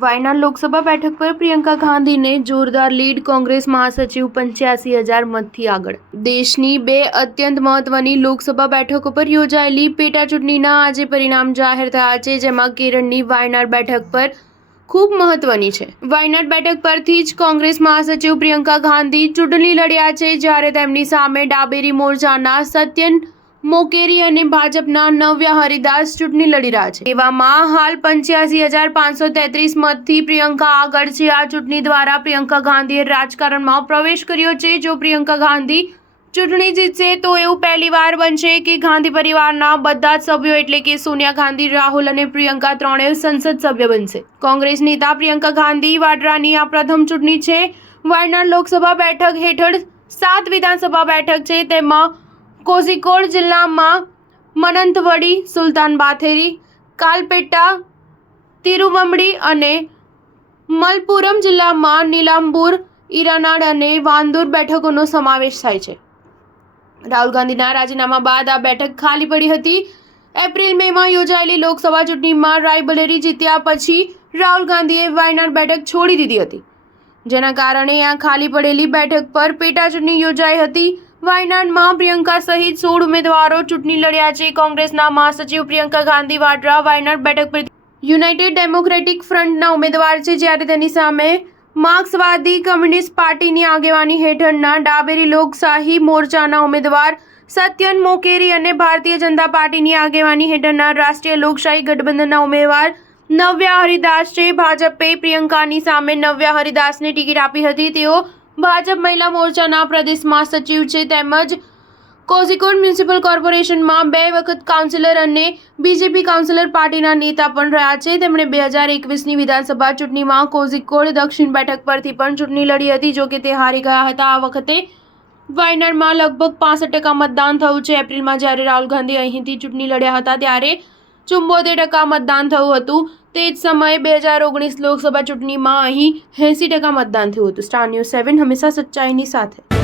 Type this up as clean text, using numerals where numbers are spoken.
વાયનાડ લોકસભા બેઠક પર પ્રિયંકા ગાંધીને જોરદાર લીડ, કોંગ્રેસ મહાસચિવ 85,000 મતથી આગળ। દેશની બે અત્યંત મહત્વની લોકસભા બેઠકો પર યોજાયેલી પેટા ચૂંટણીના આજે પરિણામ જાહેર થયા છે, જેમાં કેરળની વાયનાડ બેઠક પર ખૂબ મહત્વની છે। વાયનાડ બેઠક પરથી જ કોંગ્રેસ મહાસચિવ પ્રિયંકા ગાંધી ચૂંટણી લડ્યા છે, જ્યારે તેમની સામે ડાબેરી મોરચાના સત્યન મોકેરી અને ભાજપના નવ્યા હરિદાસ ચૂંટણી લડી રહ્યા છે। એવામાં હાલ 85,533 મતથી પ્રિયંકા આગળ છે। આ ચૂંટણી દ્વારા પ્રિયંકા ગાંધીએ રાજકારણમાં પ્રવેશ કર્યો છે। જો પ્રિયંકા ગાંધી ચૂંટણી જીતશે તો એવું પહેલીવાર બનશે કે ગાંધી પરિવારના બધા જ સભ્યો એટલે કે સોનિયા ગાંધી, રાહુલ અને પ્રિયંકા ત્રણેય સંસદ સભ્ય બનશે। કોંગ્રેસ નેતા પ્રિયંકા ગાંધી વાડ્રાની આ પ્રથમ ચૂંટણી છે। વાયનાડ લોકસભા બેઠક હેઠળ 7 વિધાનસભા બેઠક છે, તેમાં કોઝિકોડ જિલ્લામાં મનંતવડી, સુલતાન બાથેરી, કાલપેટ્ટા, તિરુવંબડી અને મલપ્પુરમ જિલ્લામાં નીલાંબૂર, ઈરાનાડ અને વાંદૂર બેઠકોનો સમાવેશ થાય છે। રાહુલ ગાંધીના રાજીનામા બાદ આ બેઠક ખાલી પડી હતી। એપ્રિલ-મેમાં યોજાયેલી લોકસભા ચૂંટણીમાં રાયબરેલી જીત્યા પછી રાહુલ ગાંધીએ વાયનાડ બેઠક છોડી દીધી હતી, જેના કારણે આ ખાલી પડેલી બેઠક પર પેટા ચૂંટણી યોજાઈ હતી। વાયનાડમાં પ્રિયંકા સહિત 16 ઉમેદવારો ચૂંટણી લડ્યા છે। કોંગ્રેસના મહાસચિવ પ્રિયંકા ગાંધી વાડ્રા વાયનાડ બેઠક પર યુનાઇટેડ ડેમોક્રેટિક ફ્રન્ટના ઉમેદવાર છે, જ્યારે તેની સામે માર્ક્સવાદી કમ્યુનિસ્ટ પાર્ટીની આગેવાની હેઠળના ડાબેરી લોકશાહી મોરચાના ઉમેદવાર સત્યન મોકેરી અને ભારતીય જનતા પાર્ટીની આગેવાની હેઠળના રાષ્ટ્રીય લોકશાહી ગઠબંધનના ઉમેદવાર નવ્યા હરિદાસ છે। ભાજપે પ્રિયંકાની સામે નવ્યા હરિદાસને ટિકિટ આપી હતી। તેઓ ભાજપ મહિલા મોરચાના પ્રદેશ મહાસચિવ છે, તેમજ કોઝિકોડ મ્યુનિસિપલ કોર્પોરેશનમાં 2 વખત કાઉન્સિલર અને બીજેપી કાઉન્સિલર પાર્ટીના નેતા પણ રહ્યા છે। તેમણે 2021ની વિધાનસભા ચૂંટણીમાં કોઝિકોડ દક્ષિણ બેઠક પરથી પણ ચૂંટણી લડી હતી, જોકે તે હારી ગયા હતા। આ વખતે વાયનાડમાં લગભગ 65% મતદાન થયું છે। એપ્રિલમાં જ્યારે રાહુલ ગાંધી અહીંથી ચૂંટણી લડ્યા હતા ત્યારે 74% મતદાન થયું હતું। તે જ સમયે 2019 લોકસભા ચૂંટણીમાં અહીં 80% મતદાન થયું હતું। સ્ટાર ન્યૂઝ 7 હંમેશા સચ્ચાઈની સાથે।